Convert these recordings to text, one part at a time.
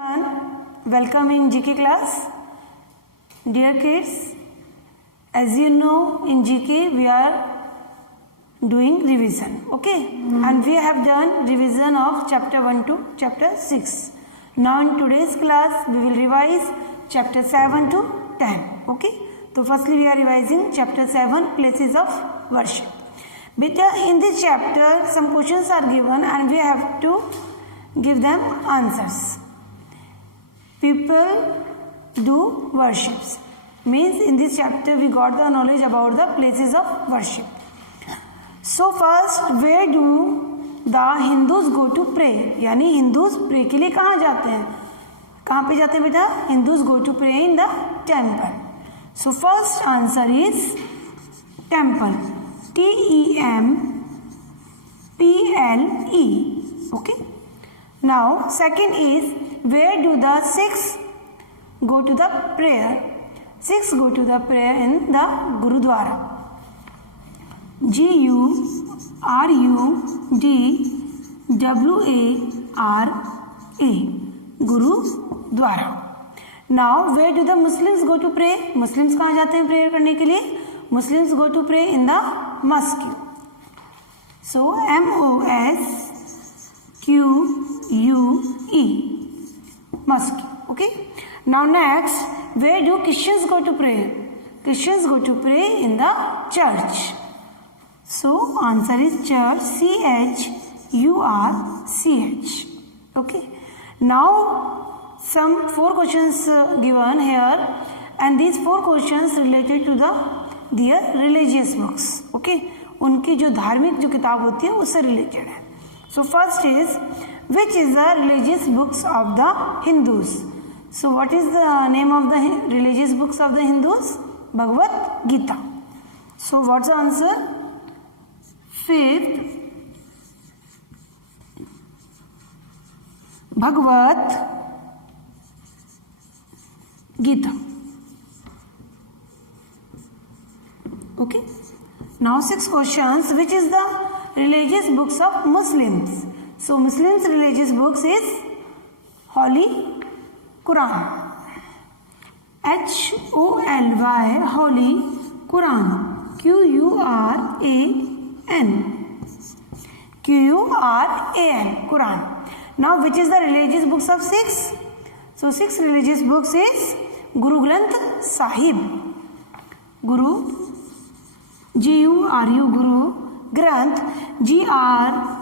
Welcome in GK class. Dear kids, as you know, in GK we are doing revision, okay? And we have done revision of chapter 1 to chapter 6. Now in today's class we will revise chapter 7 to 10, okay? So firstly we are revising chapter 7, places of worship. Beta, in this chapter some questions are given and we have to give them answers. People do worships. Means in this chapter we got the knowledge about the places of worship. So first, where do the Hindus go to pray? यानी Hindus pray के लिए कहाँ जाते हैं? कहाँ पे जाते हैं बेटा? Hindus go to pray in the temple. So first answer is temple. T-E-M-P-L-E. Okay. Now second is, where do the Sikhs go to the prayer? Sikhs go to the prayer in the Gurudwara. Gurudwara. Gurudwara. Now where do the Muslims go to pray? Muslims कहाँ जाते हैं prayer करने के लिए? Muslims go to pray in the mosque. So M-O-S-Q-U-E. Mosque. Okay. Now next, where do Christians go to pray? Christians go to pray in the church. So answer is church. C-H-U-R-C-H. Okay. Now some 4 questions given here, and these 4 questions related to their religious books. Okay. उनकी जो धार्मिक जो किताब होती है उससे related है. So first is, which is the religious books of the Hindus? So what is the name of the religious books of the Hindus? Bhagavad Gita. So what's the answer? Fifth, Bhagavad Gita. Okay. Now 6 questions. Which is the religious books of Muslims? So Muslims religious books is Holy Quran. H-O-L-Y, Holy Quran. Q-U-R-A-N. Q-U-R-A-N, Quran. Now which is the religious books of Sikhs? So 6 religious books is Guru Granth Sahib. Guru, G-U-R-U, Guru Granth, G-R-A-N-T-H,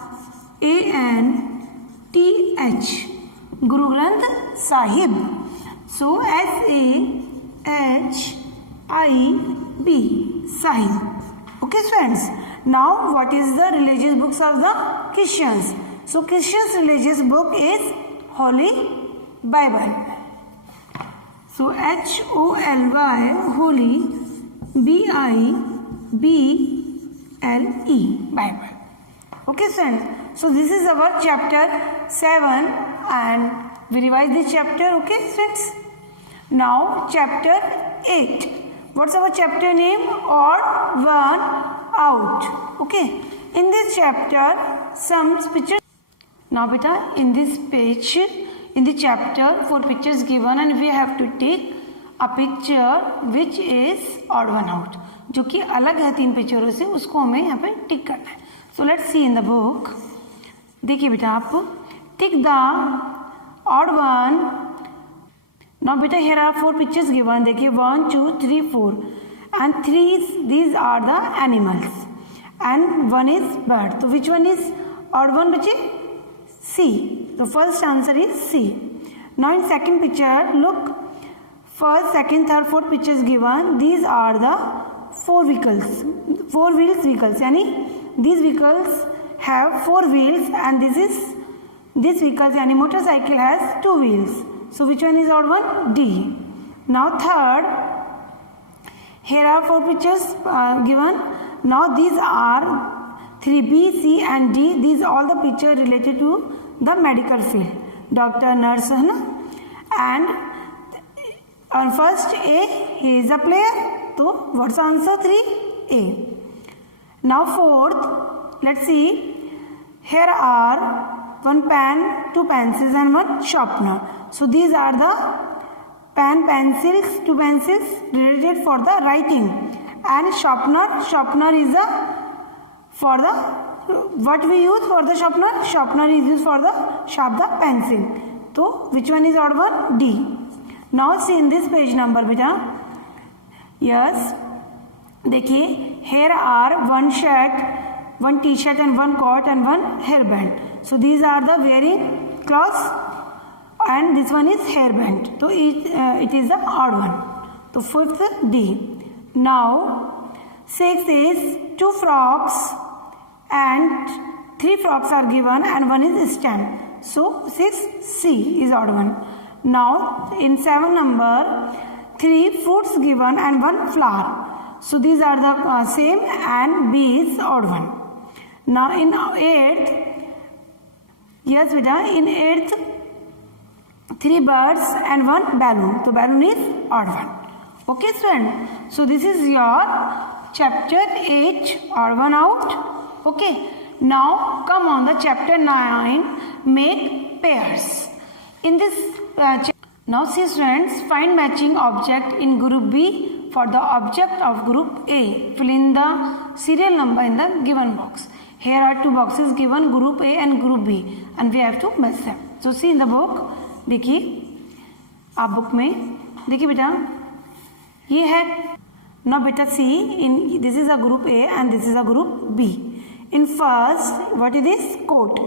Guru Granth Sahib. So S-A-H-I-B, Sahib. Okay friends. Now what is the religious books of the Christians? So Christians religious book is Holy Bible. So H-O-L-Y, Holy, B-I-B-L-E, Bible. Okay friends. So this is our chapter 7 and we revise this chapter. Okay friends. Now chapter 8. What's our chapter name? Odd One Out. Okay. In this chapter some pictures. Now beta, in this page, in the chapter 4 pictures given and we have to take a picture which is odd one out. जो कि अलग है 3 पिक्चरों से, उसको हमें यहाँ पे टिक करना है. So let's see in the book. देखिए बेटा आप tick the odd one. Now बेटा हियर आर 4 पिक्चर्स गिवन. देखिए 1 2 3 4 and 3 these are the animals and 1 is bird. तो which one is odd one बच्चे? सी. तो first answer is C. Now in second picture look. First, second, third, fourth pictures given. These are the 4 vehicles. 4 wheels vehicles. यानी these vehicles have 4 wheels and this vehicles यानी motorcycle has 2 wheels. So which one is odd one? D. Now third, here are 4 pictures given. Now these are 3B, C and D. These all the pictures related to the medical field. Doctor, nurse है ना. And first A, he is a player. So what's the answer? 3A. Now fourth, let's see. Here are one pen, two pencils and one sharpener. So these are the pen, pencils, two pencils related for the writing, and sharpener is the for the what we use for the sharpener is used for the sharp the pencil. So which one is odd one? D. Now see in this page number beta. Yes, देखिए here are one shirt, one t-shirt and one coat and one hairband. So these are the wearing clothes and this one is hairband. So it is the odd one. So fifth D. Now 6 is 2 frocks and 3 frocks are given and one is stamp. So 6C is odd one. Now in 7 number 3 fruits given and 1 flower. So these are the same and B is odd one. Now in 8th, yes beta, in 8th 3 birds and 1 balloon. So balloon is odd one. Okay student. So this is your chapter 8 odd one out. Okay. Now come on the chapter 9, make pairs. In this now see students, find matching object in group B for the object of group A. Fill in the serial number in the given box. Here are 2 boxes given, group A and group B, and we have to match them. So see in the book, देखिए आप book में देखिए बेटा ये है. Now beta see in this is a group A and this is a group B. In first, what is this? Coat.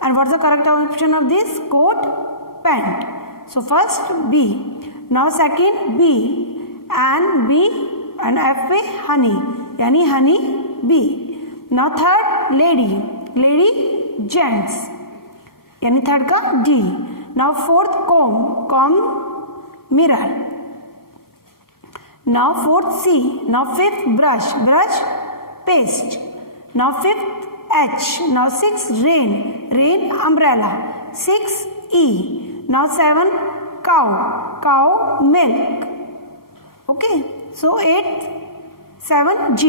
And what's the correct option of this? Coat, pant. So first B. Now second B and B and F पे honey, यानी honey B. Now third lady gents, यानी third का D. Now fourth comb mirror. Now fourth C. Now fifth brush paste. Now fifth H. Now sixth rain umbrella. 6 E. Now 7 cow milk. Okay. So 8 7 G.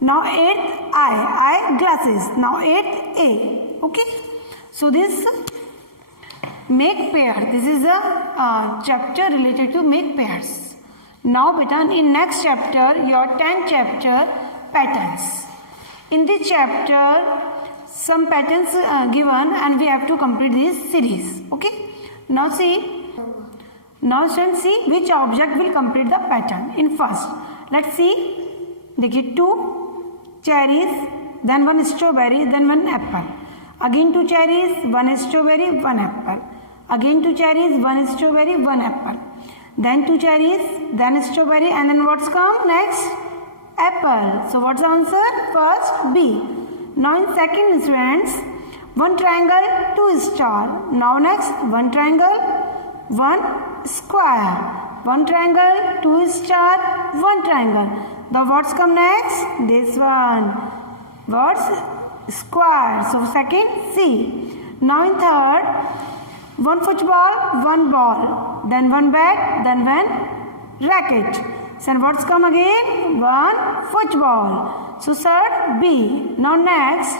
Now 8th I glasses. Now 8th A. Okay. So this make pair. This is a chapter related to make pairs. Now beta in next chapter, your 10th chapter, patterns. In this chapter some patterns given and we have to complete this series. Okay. Now see which object will complete the pattern. In first, let's see. देखिए 2 cherries, then 1 strawberry, then 1 apple. Again 2 cherries, 1 strawberry, 1 apple. Again 2 cherries, 1 strawberry, 1 apple. Then 2 cherries, then strawberry, and then what's come next? Apple. So what's the answer? First B. Now in second students, 1 triangle, 2 star. Now next 1 triangle, 1 square. 1 triangle, 2 star, 1 triangle. The what's come next? This one. What's square? So second C. Now in third, 1 football, 1 ball. Then 1 bat, then 1 racket. So what's come again? 1 football. So third B. Now next,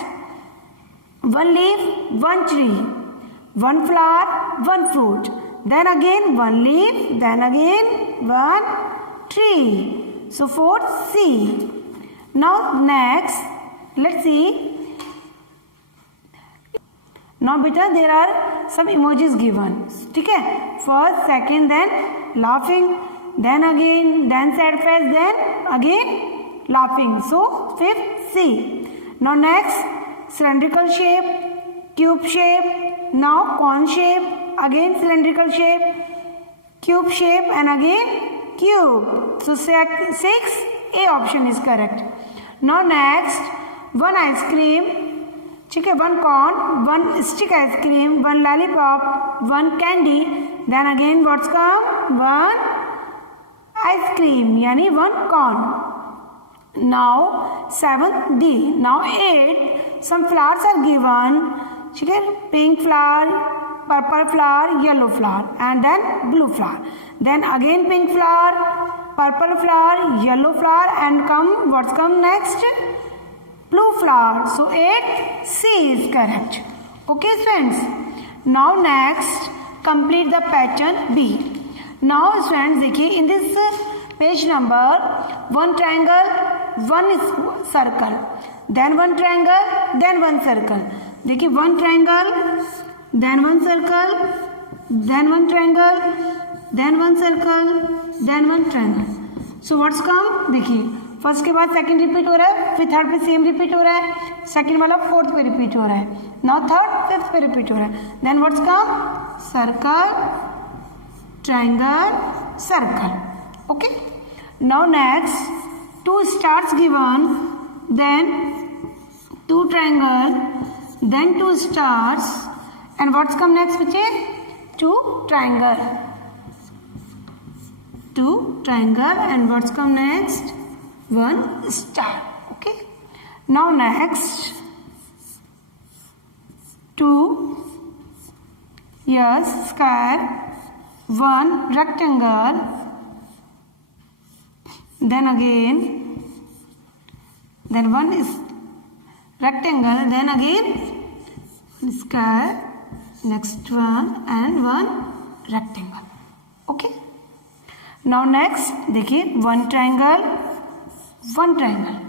1 leaf, 1 tree. 1 flower, 1 fruit. Then again 1 leaf, then again 1 tree. So fourth C. Now next, let's see. Now beta there are some emojis given. ठीक है? First, second, then laughing, then again, then sad face, then again laughing. So fifth C. Now next, cylindrical shape, cube shape, now cone shape, again cylindrical shape, cube shape, and again cube. So 6 A option is correct. Now next, 1 ice cream, ठीक है, 1 cone, 1 stick ice cream, 1 lollipop, 1 candy, then again what's come? 1 ice cream, यानी 1 cone. Now 7 D. Now 8, some flowers are given, ठीक है, pink flower, purple flower, yellow flower, and then blue flower. Then again pink flower, purple flower, yellow flower, and what's come next? Blue flower. So 8 C is correct. Okay friends, now next complete the pattern B. Now friends देखिए in this page number one triangle, one circle, then one triangle, then one circle. देखिए one triangle, then one circle, then one triangle, then one circle, then one triangle. So what's come? देखिए first के बाद second repeat हो रहा है, फिर third पे same repeat हो रहा है, सेकंड वाला फोर्थ पे रिपीट हो रहा है, नाउ थर्ड फिफ्थ पे रिपीट हो रहा है. Then what's come? Circle, triangle, circle. Okay. Now next two stars given, then two triangle, then two stars, and what's come next बच्चे? Two triangle. Two triangle, and what's come next? One star. Okay. Now next two square, one rectangle, then again, then one is rectangle, then again square, next one, and one rectangle. Okay. Now next देखिए one triangle, one triangle,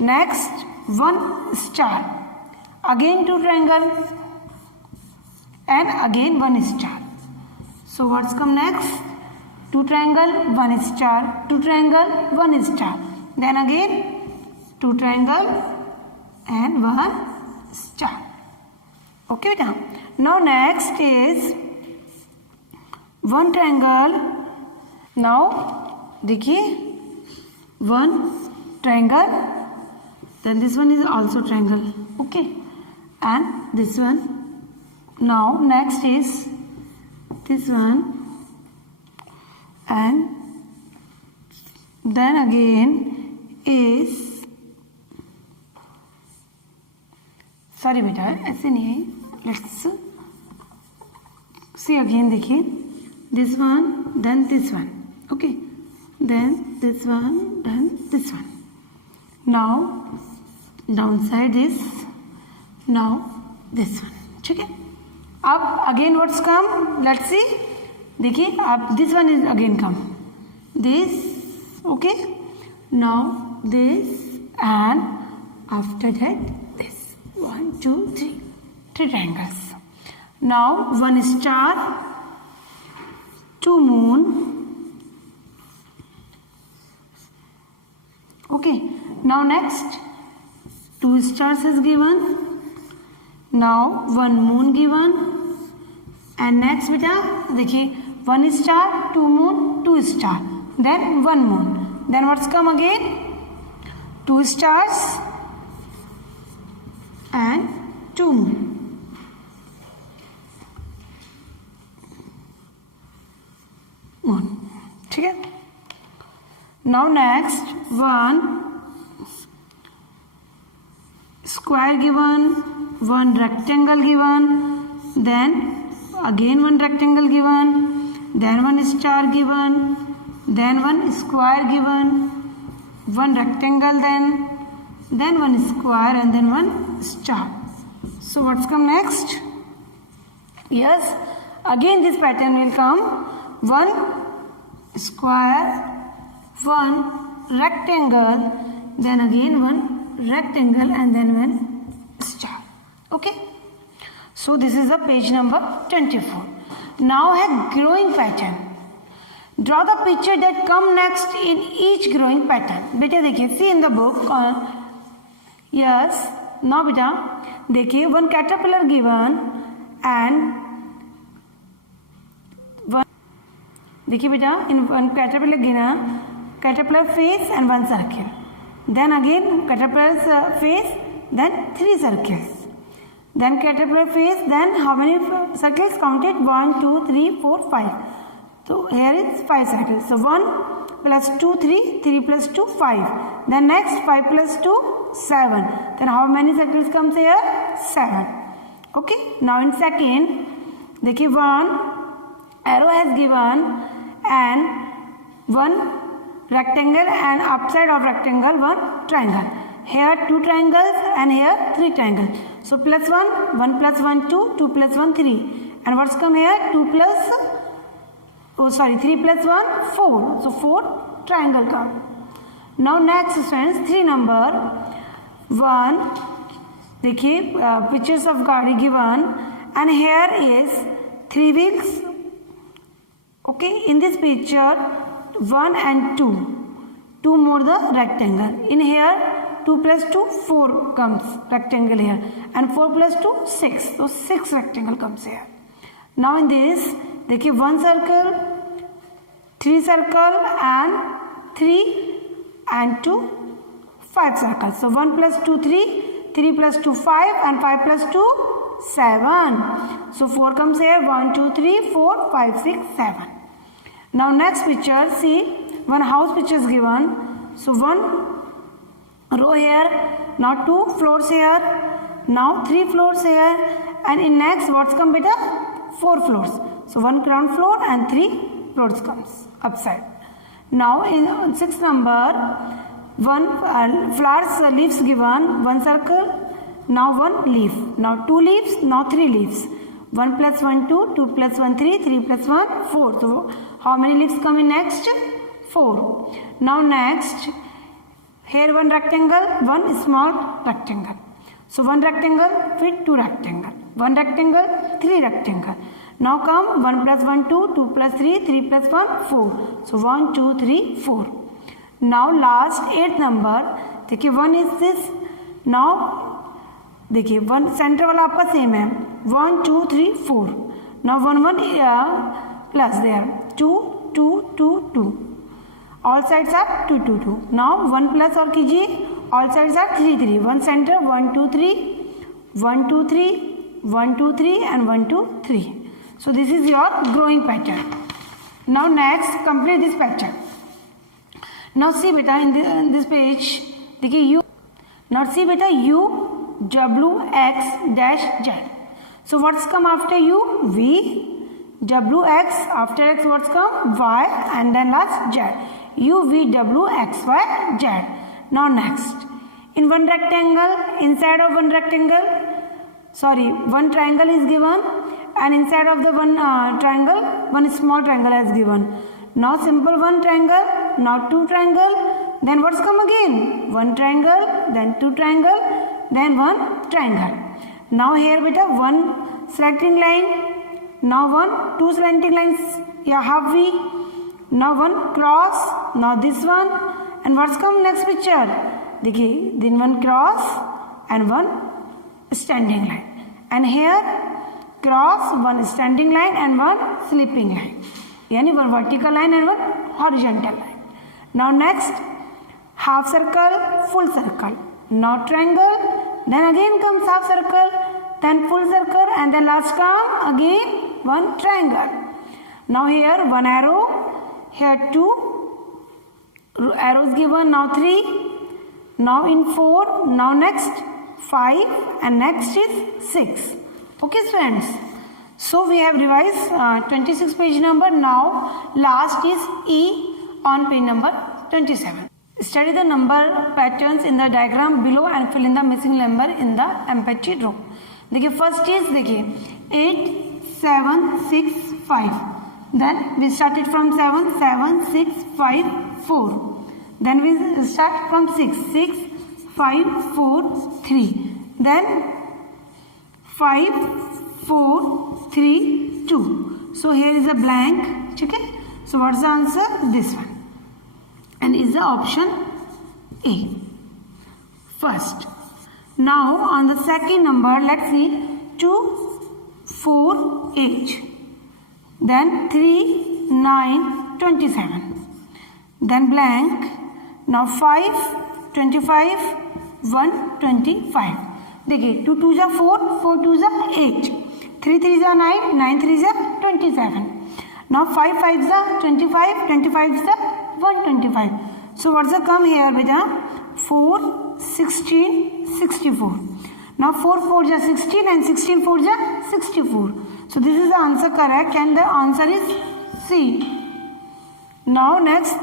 next one star, again two triangle, and again one star. So what's come next? Two triangle, one star, two triangle, one star, then again two triangle and one star. Okay beta. Now next is one triangle. Now देखिए one triangle, then this one is also triangle. Okay, and this one. Now next is this one, and then again is, sorry बेटा ऐसे नहीं है, let's see again. देखिए this one, then this one. Okay, then this one, then this one. Now downside this, now this one. ठीक है. अब again what's come? Let's see. देखिए अब this one is again come. This. Okay. Now this, and after that this. 1, 2, 3. 3 triangles. Now one star, two moon. Okay, now next two stars is given, now one moon given, and next beta देखिए one star, two moon, two star, then one moon, then what's come again? Two stars and two moon. ठीक है. Now next one square given, one rectangle given, then again one rectangle given, then one star given, then one square given, one rectangle, then one square, and then one star. So what's come next? Yes, again this pattern will come. One square, one rectangle, then again one rectangle, and then one star. Okay, so this is the page number 24. Now है growing pattern. Draw the picture that come next in each growing pattern. बेटा देखिए, see in the book. Yes, now बेटा देखिए one caterpillar given, and one, देखिए बेटा in one caterpillar given, caterpillar face and one circle, then again caterpillar's face, then 3 circles, then caterpillar face, then how many circles counted? 1, 2, 3, 4, 5. So here is 5 circles. So 1 plus 2, 3, 3 plus 2, 5. Then next 5 plus 2, 7. Then how many circles comes here? 7. Okay. Now in second, देखिए 1 arrow has given, and 1 rectangle, and upside of rectangle 1 triangle. Here 2 triangles, and here 3 triangles. So plus 1, 1 plus 1 2, 2 plus 1 3, and what's come here? 2 plus 3 plus 1 4. So 4 triangle come. Now next friends, 3 number 1. देखिए pictures of गाड़ी given and here is 3 wheels. Okay, in this picture 1 and 2 more the rectangle. In here 2 plus 2 4 comes rectangle here, and 4 plus 2 6. So 6 rectangle comes here. Now in this देखिए 1 circle, 3 circle and 3 and 2 5 circles. So 1 plus 2 3 plus 2 5 and 5 plus 2 7. So 4 comes here, 1 2 3 4 5 6 7. Now next picture, see one house picture is given. So 1 row here, now 2 floors here, now 3 floors here, and in next what's come beta? 4 floors. So 1 ground floor and 3 floors comes upside. Now in 6th number, 1 flowers leaves given, 1 circle, now 1 leaf, now 2 leaves, now 3 leaves. 1 plus 1 2, 2 plus 1 3, 3 plus 1 4. So how many leaves come in next? 4. Now next, here 1 rectangle, 1 small rectangle. So 1 rectangle with 2 rectangle, 1 rectangle, 3 rectangle. Now come 1 plus 1 2, 2 plus 3, 3 plus 1 4. So 1 2 3 4. Now last 8th number, देखिए 1 is this. Now देखिए 1 centre वाला आपका same है, 1 2 3 4. Now 1 1 plus there 2 2 2 2. All sides are 2 2 2. Now 1 plus और कीजिए, all sides are 3 3. 1 center 1 2 3, 1 2 3, 1 2 3 and 1 2 3. So this is your growing pattern. Now next complete this pattern. Now see beta in this page देखिए u. Now see beta u w x dash z. So what's come after u? V. W x, after x what's come? Y, and then last z. U v w x y z. Now next, in one rectangle, inside of one rectangle, one triangle is given, and inside of the one triangle, one small triangle is given. Now simple 1 triangle, now 2 triangle, then what's come again? 1 triangle, then 2 triangle, then 1 triangle. Now here beta 1 slanting line, now 2 slanting lines, yeah, half V, now 1 cross, now this one, and what's come next picture? देखिए, then 1 cross and 1 standing line, and here cross, 1 standing line and 1 sleeping line, यानी 1 vertical line and 1 horizontal line. Now next, half circle, full circle, now triangle, then again comes half circle, then full circle, and then last come again 1 triangle. Now here 1 arrow, here 2 arrows given, now 3, now in 4, now next 5, and next is 6. Okay friends, so we have revised 26 page number. Now last is E on page number 27. Study the number patterns in the diagram below and fill in the missing number in the empty row. देखिए first is देखिए 8 7 6 5. Then we started from 7 7 6 5 4. Then we start from 6 6 5 4 3. Then 5 4 3 2. So here is a blank. Okay. So what's the answer? This one. And is the option A. First. Now on the second number, let's see 2 4 8. Then 3 9 27. Then blank. Now 5 25 1 25. देखिए 2 2 जा 4 4 2 जा 8 3 3 जा 9 9 3 जा 27. Now 5 5 जा 25 25 जा 125. So what's the come here beta? 4 16 64. Now 4 4 जा 16 and 16 4 जा 64. So this is the answer correct, and the answer is C. Now next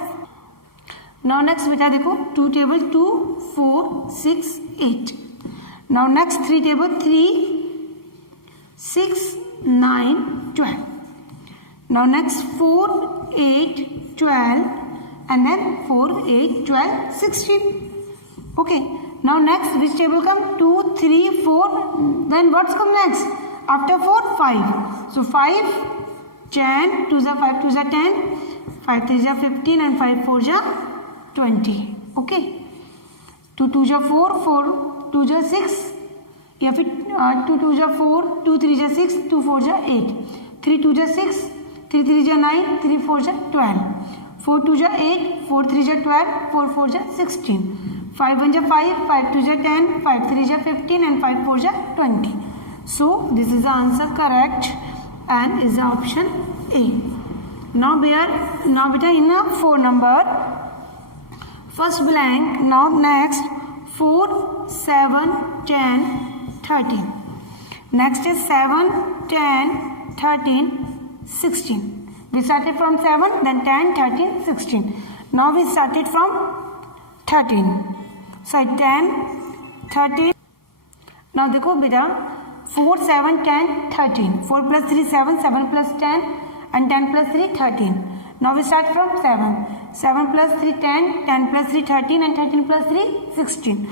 beta देखो 2 table 2 4 6 8. Now next 3 table, 3, 6, 9, 12. Now next 4, 8, 12, and then 4, 8, 12, 16. Okay. Now next which table come? 2, 3, 4. Then what's come next? After 4, 5. So 5, 10, 2 is 5, 2 is 10, 5 3 is 15, and 5 4 is 20. Okay. 2 2 is 4, 4 2 is 6. या फिर 2 2 is 4, 2 3 is 6, 2 4 is 8, 3 2 is 6, 3 3 is 9, 3 4 is 12, 4 2 is 8, 4 3 is 12, 4 4 is 16, 5 1 is 5, 5 2 is 10, 5 3 is 15, and 5 4 is 20. So this is the answer correct and is the option A. Now beta in a 4 number, first blank. Now next 4, 7, 10, 13. Next is 7, 10, 13, 16. We started from 7, then 10, 13, 16. Now we started from 13. So 10, 13. Now देखो बेटा 4, 7, 10, 13. 4 plus 3, 7, 7 plus 10, and 10 plus 3, 13. Now we start from 7. 7 plus 3, 10, 10 plus 3, 13, and 13 plus 3, 16.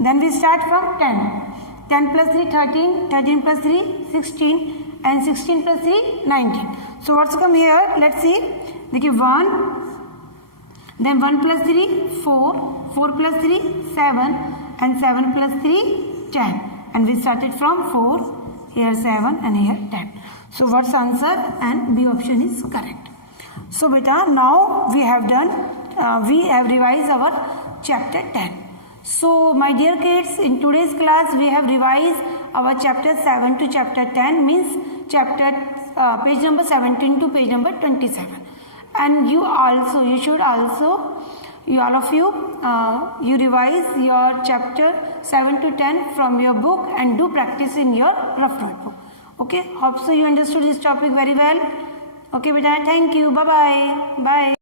Then we start from 10. 10 plus 3, 13, 13 plus 3, 16, and 16 plus 3, 19. So what's come here? Let's see. देखिए 1, then 1 plus 3, 4, 4 plus 3, 7, and 7 plus 3, 10. And we started from 4, here 7, and here 10. So what's answer? And B option is correct. So beta, now we have done, we have revised our chapter 10. So my dear kids, in today's class we have revised our chapter 7 to chapter 10, means chapter page number 17 to page number 27. And you should also, all of you, you revise your chapter 7 to 10 from your book and do practice in your rough notebook. Okay, hope so you understood this topic very well. Okay beta, thank you, bye bye.